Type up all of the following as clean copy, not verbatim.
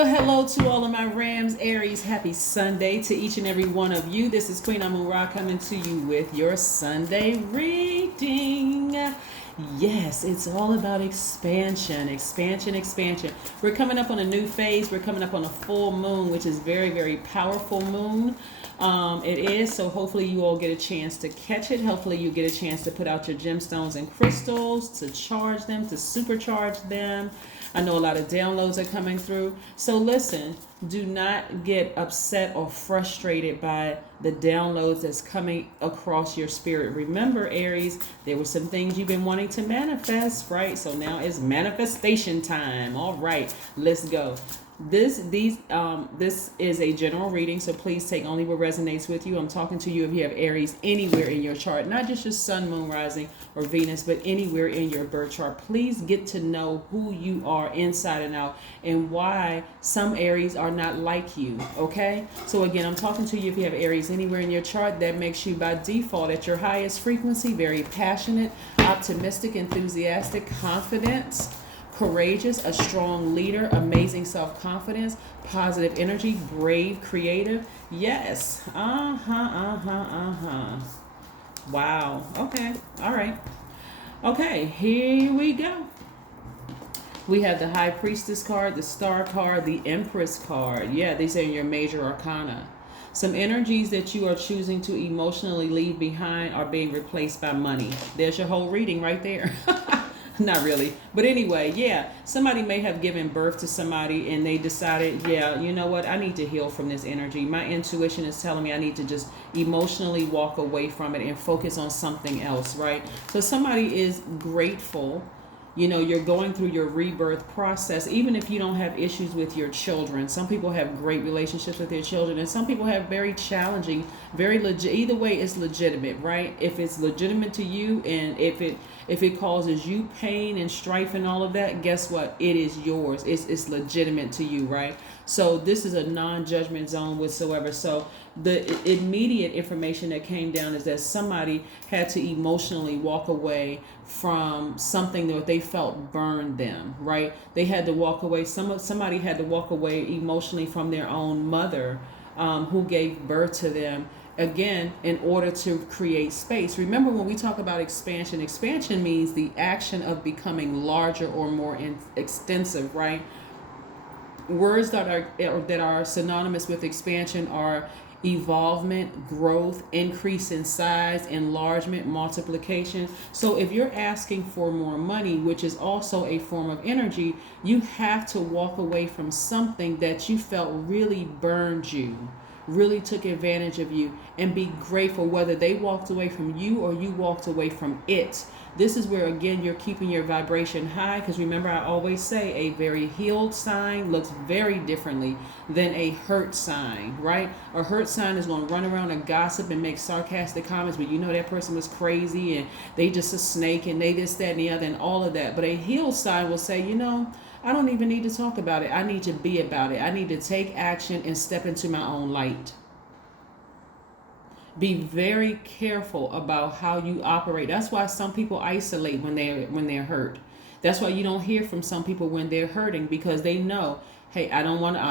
Well, hello to all of my Rams, Aries. Happy Sunday to each and every one of you. This is Queen Amun Ra coming to you with your Sunday reading. Yes, it's all about expansion, expansion, expansion. We're coming up on a new phase. We're coming up on a full moon, which is very, very powerful moon. It is, so hopefully you all get a chance to catch it. Hopefully you get a chance to put out your gemstones and crystals, to charge them, to supercharge them. I know a lot of downloads are coming through. So listen, do not get upset or frustrated by the downloads that's coming across your spirit. Remember, Aries, there were some things you've been wanting to manifest, right? So now it's manifestation time. All right, let's go. This is a general reading, so please take only what resonates with you. I'm talking to you if you have Aries anywhere in your chart, not just your sun, moon, rising, or Venus, but anywhere in your birth chart. Please get to know who you are inside and out and why some Aries are not like you, okay? So again, I'm talking to you if you have Aries anywhere in your chart. That makes you by default at your highest frequency, very passionate, optimistic, enthusiastic, confident, courageous, a strong leader, amazing self-confidence, positive energy, brave, creative. Yes. Wow. Okay. All right. Okay, here we go. We have the High Priestess card, the Star card, the Empress card. Yeah, these are your major arcana. Some energies that you are choosing to emotionally leave behind are being replaced by money. There's your whole reading right there. Not really. But anyway, yeah, somebody may have given birth to somebody and they decided, yeah, you know what, I need to heal from this energy. My intuition is telling me I need to just emotionally walk away from it and focus on something else, right? So somebody is grateful. You know, you're going through your rebirth process, even if you don't have issues with your children. Some people have great relationships with their children, and some people have very challenging, very legit. Either way, it's legitimate, right? If it's legitimate to you, and if it causes you pain and strife and all of that, guess what? It is yours. It's legitimate to you, right? So this is a non-judgment zone whatsoever. So the immediate information that came down is that somebody had to emotionally walk away from something that they felt burned them, right? They had to walk away. Somebody had to walk away emotionally from their own mother, who gave birth to them, again, in order to create space. Remember, when we talk about expansion, expansion means the action of becoming larger or more extensive, right? Words that are synonymous with expansion are evolvement, growth, increase in size, enlargement, multiplication. So if you're asking for more money, which is also a form of energy, you have to walk away from something that you felt really burned you, really took advantage of you, and be grateful whether they walked away from you or you walked away from it. This is where, again, you're keeping your vibration high, because remember, I always say a very healed sign looks very differently than a hurt sign, right? A hurt sign is going to run around and gossip and make sarcastic comments, but you know that person was crazy and they just a snake and they this, that, and the other, and all of that. But a healed sign will say, you know, I don't even need to talk about it. I need to be about it. I need to take action and step into my own light. Be very careful about how you operate. That's why some people isolate when they're hurt. That's why you don't hear from some people when they're hurting, because they know, hey, I don't want to.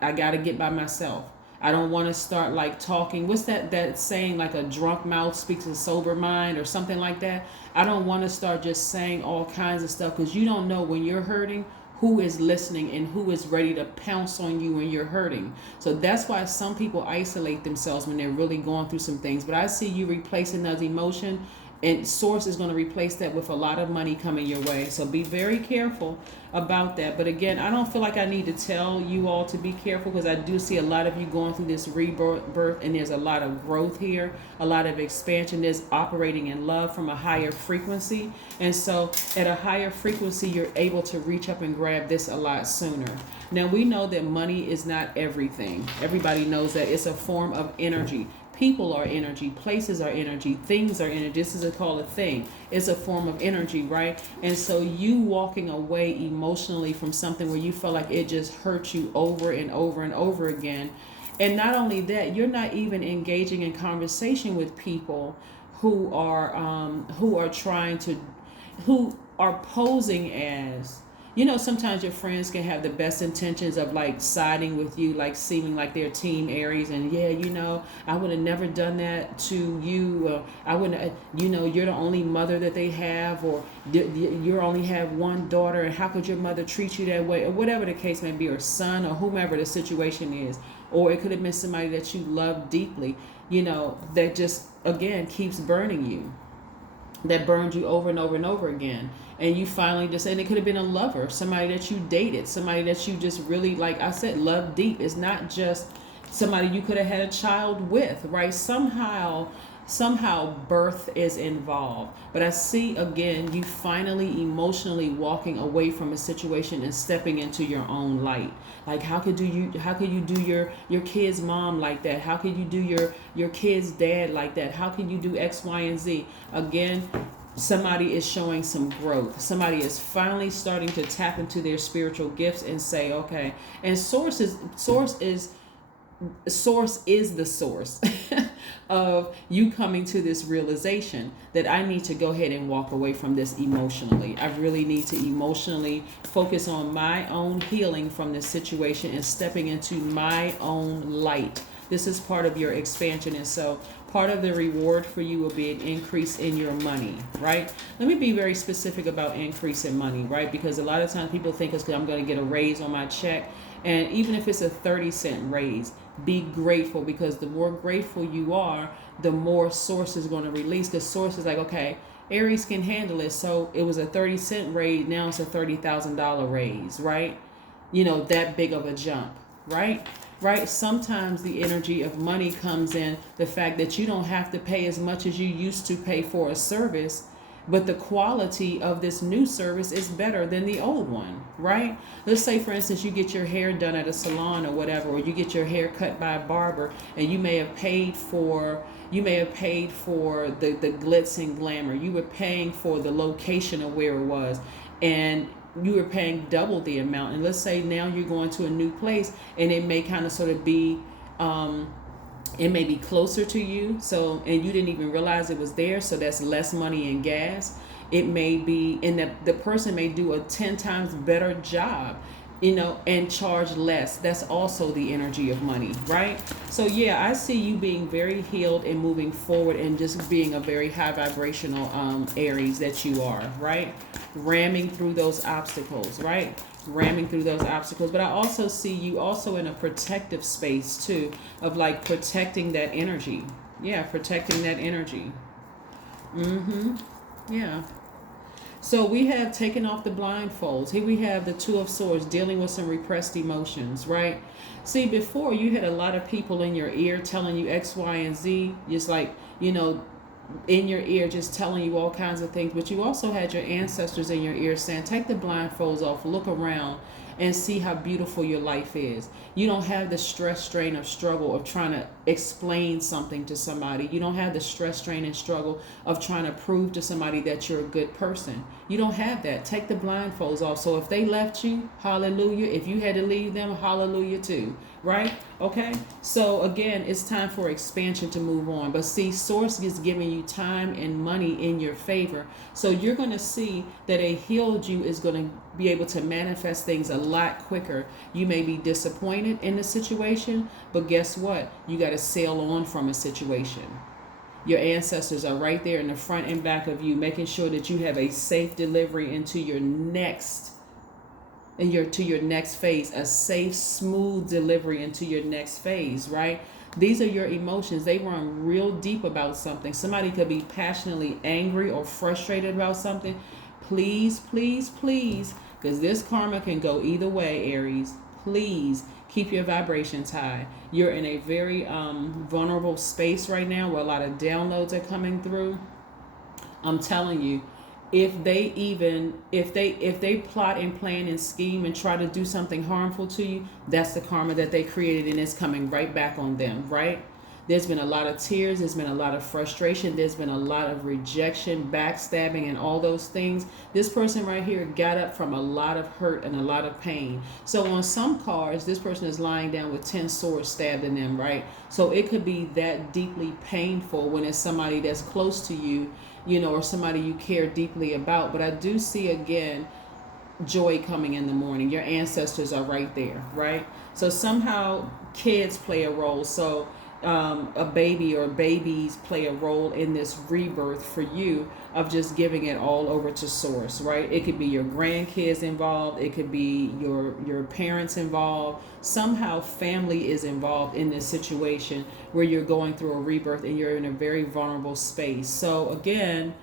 I got to get by myself. I don't want to start like talking. What's that saying? Like a drunk mouth speaks a sober mind, or something like that. I don't want to start just saying all kinds of stuff, because you don't know when you're hurting who is listening and who is ready to pounce on you when you're hurting. So that's why some people isolate themselves when they're really going through some things. But I see you replacing those emotion, and source is going to replace that with a lot of money coming your way. So be very careful about that. But again, I don't feel like I need to tell you all to be careful, because I do see a lot of you going through this rebirth, and there's a lot of growth here, a lot of expansion. There's operating in love from a higher frequency. And so at a higher frequency, you're able to reach up and grab this a lot sooner. Now, we know that money is not everything. Everybody knows that. It's a form of energy. People are energy, places are energy, things are energy. This is called a thing. It's a form of energy, right? And so you walking away emotionally from something where you felt like it just hurt you over and over and over again. And not only that, you're not even engaging in conversation with people who are posing as You know, sometimes your friends can have the best intentions of like siding with you, like seeming like they're team Aries, and yeah, you know, I would have never done that to you. I wouldn't, you know, you're the only mother that they have, or you only have one daughter, and how could your mother treat you that way, or whatever the case may be, or son, or whomever the situation is, or it could have been somebody that you love deeply, you know, that just again keeps burning you, that burned you over and over and over again. And you finally just, and it could have been a lover, somebody that you dated, somebody that you just really, like I said, love deep. It's not just somebody you could have had a child with, right? Somehow birth is involved. But I see again, you finally emotionally walking away from a situation and stepping into your own light. Like how could you do your kid's mom like that? How could you do your kid's dad like that? How can you do X, Y, and Z? Again, somebody is showing some growth. Somebody is finally starting to tap into their spiritual gifts and say, okay. And source is the source of you coming to this realization that I need to go ahead and walk away from this emotionally. I really need to emotionally focus on my own healing from this situation and stepping into my own light. This is part of your expansion. And so part of the reward for you will be an increase in your money, right? Let me be very specific about increase in money, right? Because a lot of times people think it's because I'm going to get a raise on my check. And even if it's a 30-cent raise, be grateful, because the more grateful you are, the more source is going to release. The source is like, okay, Aries can handle it. So it was a 30-cent raise. Now it's a $30,000 raise, right? You know, that big of a jump, right? Right? Sometimes the energy of money comes in the fact that you don't have to pay as much as you used to pay for a service, but the quality of this new service is better than the old one, right? Let's say, for instance, you get your hair done at a salon or whatever, or you get your hair cut by a barber, and you may have paid for the glitz and glamour. You were paying for the location of where it was, and you were paying double the amount. And let's say now you're going to a new place, and it may kind of sort of be it may be closer to you, so, and you didn't even realize it was there, so that's less money in gas. It may be, and the person may do a 10 times better job, you know, and charge less. That's also the energy of money, right? So yeah, I see you being very healed and moving forward, and just being a very high vibrational Aries that you are, right? Ramming through those obstacles, right? Ramming through those obstacles. But I also see you also in a protective space too, of like protecting that energy. Yeah, protecting that energy. Yeah. So we have taken off the blindfolds. Here we have the Two of Swords, dealing with some repressed emotions, right? See, before you had a lot of people in your ear telling you X, Y, and Z, just like, you know, in your ear, just telling you all kinds of things. But you also had your ancestors in your ear saying, take the blindfolds off, look around, and see how beautiful your life is. You don't have the stress, strain of struggle of trying to explain something to somebody. You don't have the stress, strain, and struggle of trying to prove to somebody that you're a good person. You don't have that. Take the blindfolds off. So if they left you, hallelujah. If you had to leave them, hallelujah too. Right? Okay? So again, it's time for expansion to move on. But see, Source is giving you time and money in your favor. So you're going to see that a healed you is going to be able to manifest things a lot quicker. You may be disappointed in the situation, but guess what? You got to sail on from a situation. Your ancestors are right there in the front and back of you, making sure that you have a safe delivery into your next to your next phase, a safe, smooth delivery into your next phase, right? These are your emotions. They run real deep about something. Somebody could be passionately angry or frustrated about something. Please, please, please, because this karma can go either way, Aries. Please keep your vibrations high. You're in a very vulnerable space right now where a lot of downloads are coming through. I'm telling you, if they plot and plan and scheme and try to do something harmful to you, that's the karma that they created, and it's coming right back on them, right? There's been a lot of tears, there's been a lot of frustration, there's been a lot of rejection, backstabbing, and all those things. This person right here got up from a lot of hurt and a lot of pain. So on some cards, this person is lying down with 10 swords stabbed in them, right? So it could be that deeply painful when it's somebody that's close to you, you know, or somebody you care deeply about. But I do see again joy coming in the morning. Your ancestors are right there, right? So somehow kids play a role. So a baby or babies play a role in this rebirth for you of just giving it all over to source, right? It could be your grandkids involved, it could be your parents involved. Somehow family is involved in this situation where you're going through a rebirth and you're in a very vulnerable space. So again,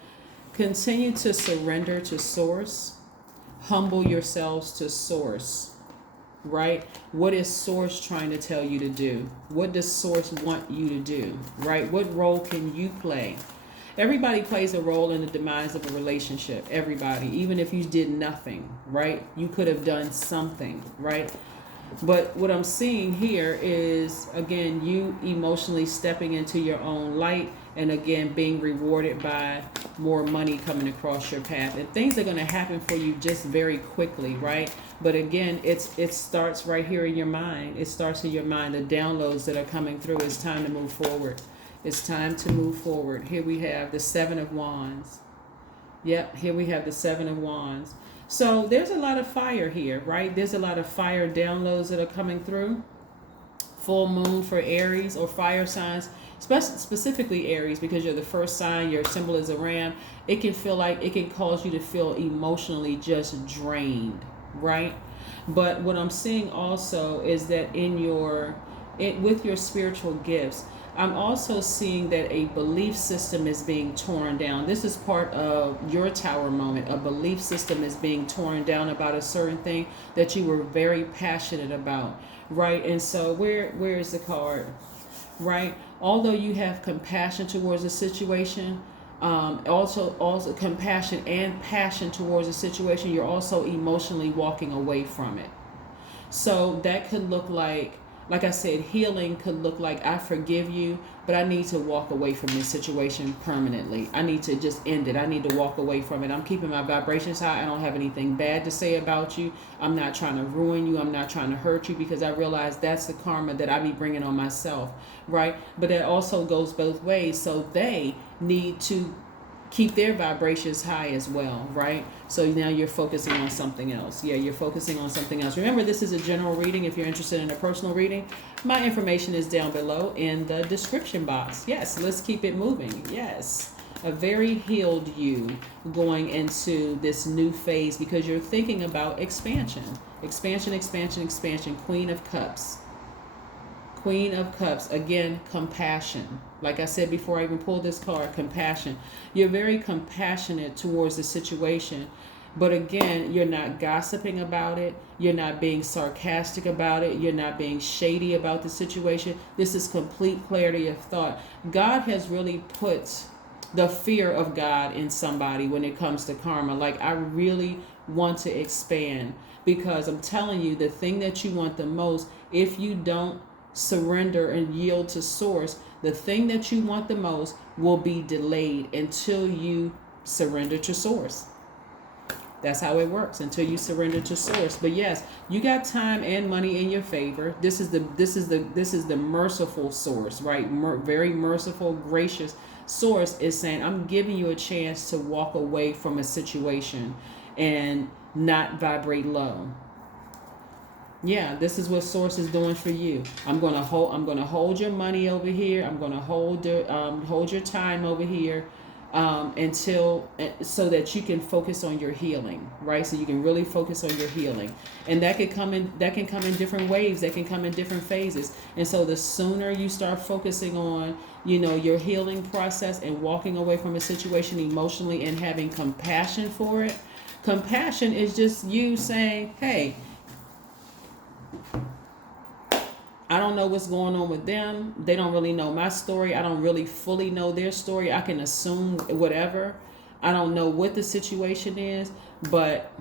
continue to surrender to source. Humble yourselves to source, right? What is source trying to tell you to do? What does source want you to do, right? What role can you play? Everybody plays a role in the demise of a relationship. Everybody, even if you did nothing, right? You could have done something, right? But what I'm seeing here is, again, you emotionally stepping into your own light and, again, being rewarded by more money coming across your path. And things are going to happen for you just very quickly, right? But, again, it starts right here in your mind. It starts in your mind. The downloads that are coming through. It's time to move forward. It's time to move forward. Here we have the Seven of Wands. Yep, here we have the Seven of Wands. So there's a lot of fire here, right? There's a lot of fire downloads that are coming through. Full moon for Aries or fire signs, specifically Aries, because you're the first sign, your symbol is a ram. It can feel like, it can cause you to feel emotionally just drained, right? But what I'm seeing also is that with your spiritual gifts, I'm also seeing that a belief system is being torn down. This is part of your tower moment. A belief system is being torn down about a certain thing that you were very passionate about, right? And so where is the card, right? Although you have compassion towards a situation, also compassion and passion towards a situation, you're also emotionally walking away from it. So that could look like I said, healing could look like, I forgive you, but I need to walk away from this situation permanently. I need to just end it. I need to walk away from it. I'm keeping my vibrations high. I don't have anything bad to say about you. I'm not trying to ruin you. I'm not trying to hurt you, because I realize that's the karma that I be bringing on myself, right? But that also goes both ways. So they need to keep their vibrations high as well, right? So now you're focusing on something else. Yeah, you're focusing on something else. Remember, this is a general reading. If you're interested in a personal reading, my information is down below in the description box. Yes, let's keep it moving. Yes, a very healed you going into this new phase, because you're thinking about expansion. Expansion, expansion, expansion. Queen of Cups. Queen of Cups, again, compassion. Like I said before I even pulled this card, compassion. You're very compassionate towards the situation, but again, you're not gossiping about it. You're not being sarcastic about it. You're not being shady about the situation. This is complete clarity of thought. God has really put the fear of God in somebody when it comes to karma. Like, I really want to expand, because I'm telling you, the thing that you want the most, if you don't surrender and yield to source, the thing that you want the most will be delayed until you surrender to source. That's how it works, until you surrender to source. But yes, you got time and money in your favor. This is the merciful source, right? Very merciful, gracious source is saying, I'm giving you a chance to walk away from a situation and not vibrate low. Yeah, this is what source is doing for you. I'm gonna hold your money over here. I'm gonna hold your time over here, so that you can focus on your healing, right? So you can really focus on your healing, and that can come in different waves. That can come in different phases. And so the sooner you start focusing on, your healing process and walking away from a situation emotionally and having compassion for it. Compassion is just you saying, hey, I don't know what's going on with them. They don't really know my story. I don't really fully know their story. I can assume whatever. I don't know what the situation is, but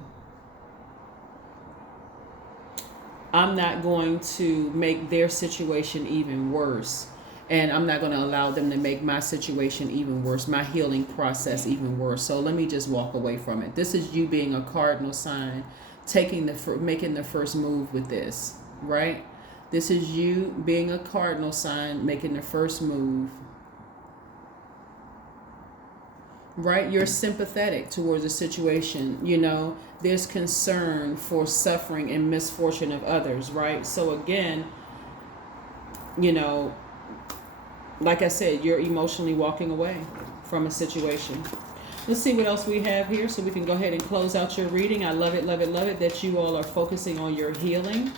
I'm not going to make their situation even worse. And I'm not going to allow them to make my situation even worse, my healing process even worse. So let me just walk away from it. This is you being a cardinal sign, making the first move with this, right? This is you being a cardinal sign, making the first move. right? You're sympathetic towards a situation. There's concern for suffering and misfortune of others, right? So again, you know, like I said, you're emotionally walking away from a situation. Let's see what else we have here so we can go ahead and close out your reading. I love it, love it, love it that you all are focusing on your healing,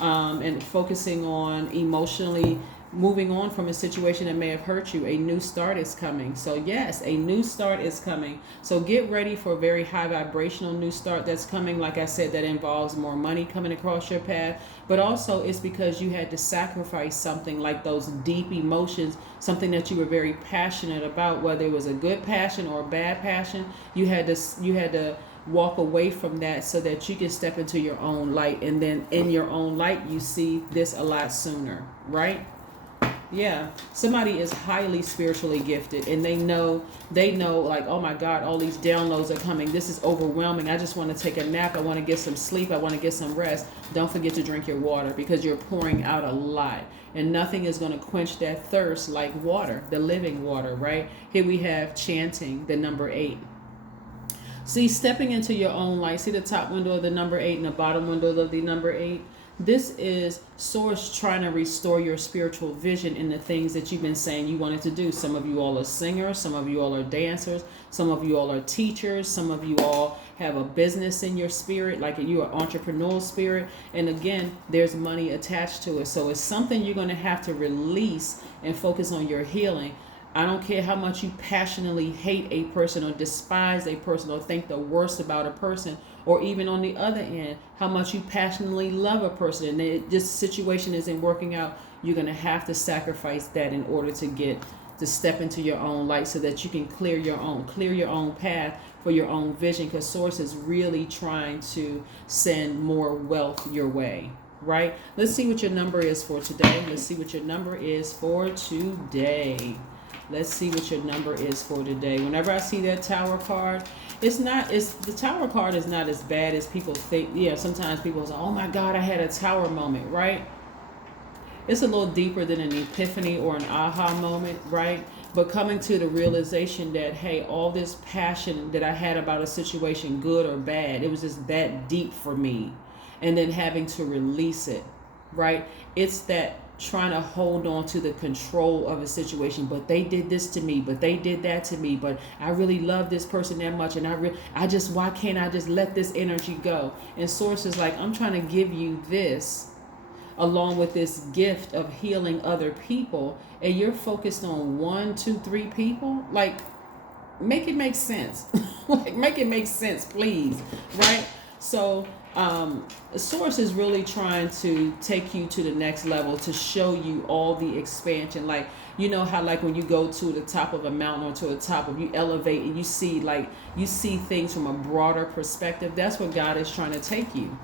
and focusing on emotionally moving on from a situation that may have hurt you. A new start is coming. So yes, a new start is coming. So get ready for a very high vibrational new start that's coming. Like I said, that involves more money coming across your path, but also it's because you had to sacrifice something, like those deep emotions, something that you were very passionate about, whether it was a good passion or a bad passion. You had to walk away from that so that you can step into your own light, and then in your own light you see this a lot sooner, right? Yeah, somebody is highly spiritually gifted, and they know like, oh my God, all these downloads are coming. This is overwhelming. I just want to take a nap. I want to get some sleep. I want to get some rest. Don't forget to drink your water, because you're pouring out a lot, and nothing is going to quench that thirst like water, the living water, right? Here we have chanting the number 8. See, stepping into your own light. See the top window of the number 8 and the bottom window of the number 8? This is Source trying to restore your spiritual vision in the things that you've been saying you wanted to do. Some of you all are singers. Some of you all are dancers. Some of you all are teachers. Some of you all have a business in your spirit, like you are entrepreneurial spirit. And again, there's money attached to it. So it's something you're going to have to release and focus on your healing. I don't care how much you passionately hate a person or despise a person or think the worst about a person, or even on the other end, how much you passionately love a person and this situation isn't working out. You're going to have to sacrifice that in order to step into your own light, so that you can clear your own path for your own vision, because Source is really trying to send more wealth your way. Right? Let's see what your number is for today. Let's see what your number is for today. Let's see what your number is for today. Whenever I see that Tower card, the Tower card is not as bad as people think. Yeah, sometimes people say, oh my God, I had a Tower moment, right? It's a little deeper than an epiphany or an aha moment, right? But coming to the realization that, hey, all this passion that I had about a situation, good or bad, it was just that deep for me. And then having to release it, right? It's that trying to hold on to the control of a situation, but they did this to me, but they did that to me, but I really love this person that much, and why can't I just let this energy go? And Source is like, I'm trying to give you this along with this gift of healing other people, and you're focused on 1, 2, 3 people. Like, make it make sense. Like, make it make sense, please, right? So Source is really trying to take you to the next level, to show you all the expansion. Like, you know how, like, when you go to the top of a mountain or to the top of, you elevate and you see things from a broader perspective. That's what God is trying to take you.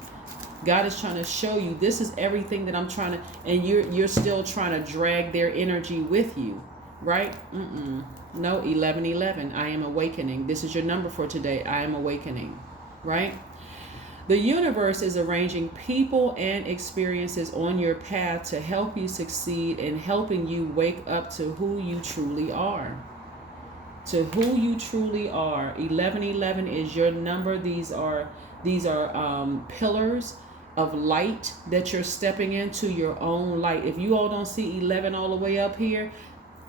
God is trying to show you, this is everything that I'm trying to, and you're still trying to drag their energy with you, right? No, 1111. I am awakening. This is your number for today. I am awakening, right? The universe is arranging people and experiences on your path to help you succeed and helping you wake up to who you truly are. To who you truly are. 1111 is your number. These are pillars of light that you're stepping into your own light. If you all don't see 11 all the way up here,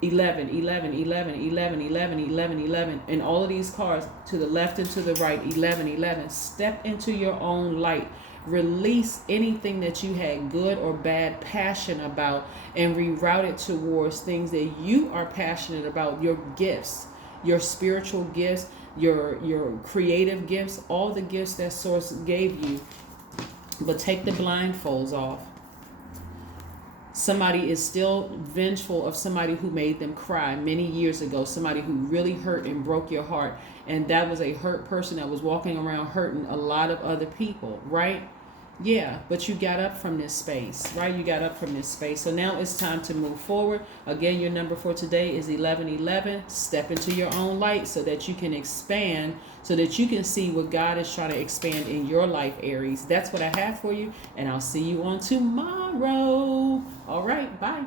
11, 11, 11, 11, 11, 11, 11, and all of these cards to the left and to the right, 11, 11. Step into your own light. Release anything that you had good or bad passion about, and reroute it towards things that you are passionate about. Your gifts, your spiritual gifts, your creative gifts, all the gifts that Source gave you. But take the blindfolds off. Somebody is still vengeful of somebody who made them cry many years ago, somebody who really hurt and broke your heart, and that was a hurt person that was walking around hurting a lot of other people, right? Yeah, but you got up from this space, right? You got up from this space. So now it's time to move forward. Again, your number for today is 1111. Step into your own light so that you can expand, so that you can see what God is trying to expand in your life, Aries. That's what I have for you, and I'll see you on tomorrow. All right, bye.